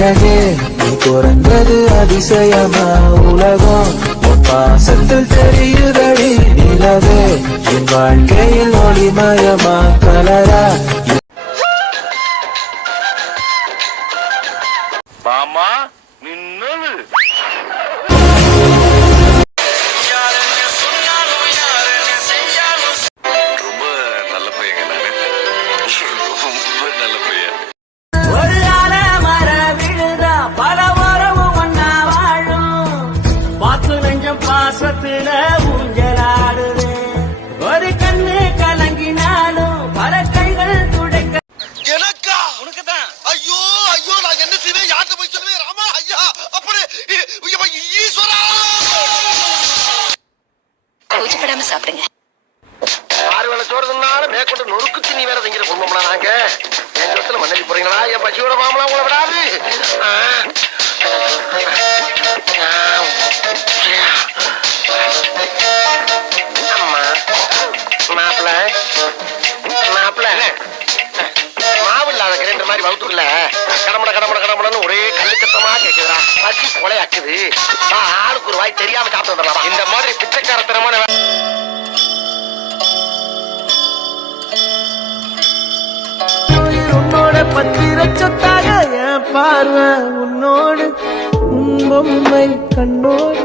அழகே நீ பிறந்தது அதிசயமா உலகம் பாசத்தில் தெரியுதடி நிலவே என் வாழ்க்கையில் ஒளிமயமா கலரா மாமா நின்னது ரொம்ப நல்ல பையங்க நானு ரொம்ப நல்ல பையன் ஒரு மர விழுதா பல மரமும் ஒன்னா வாழும் பாத்து நெஞ்சம் பாசத்துல ஊஞ்சலாடுது ஒரு கண்ணு கலங்கினாலும் பல கைகள் துடைக்க எனக்கா உனக்குதான் ஐயோ ஐயோ நான் என்ன செய்வேன் யார்கிட்ட போய் சொல்லுவேன் ராமா ஐயா அப்படி ஈஸ்வரா கூச்சப்படாம சாப்பிடுங்க ஆறு வேளை சோறு தின்னாலும் மேற்கொண்டு நொறுக்கு திணி வேற திங்கிற குடும்பம்னா நாங்க என் இடத்துல மண்ணடி போறீங்களா என் பசியோட மாமலா உங்களை விடாது அம்மா மாப்பிள்ள மாப்பிள்ள மாவு இல்லாத கிரைண்டர் மாதிரி வகுத்துக்கல கடமட கடமட கடமடன்னு ஒரே கல்லுக்கத்தமா கேக்குதுடா பசி கொலையாக்குது ஆளுக்கு ஒரு வாய் தெரியாம சாப்பிட்டு வந்துடலாம் இந்த மாதிரி பிச்சைக்காரத்தனமான உன்னோட பத்திர சொத்தாக என் பார்வை உன்னோடு உன் பொம்மை கண்ணோடு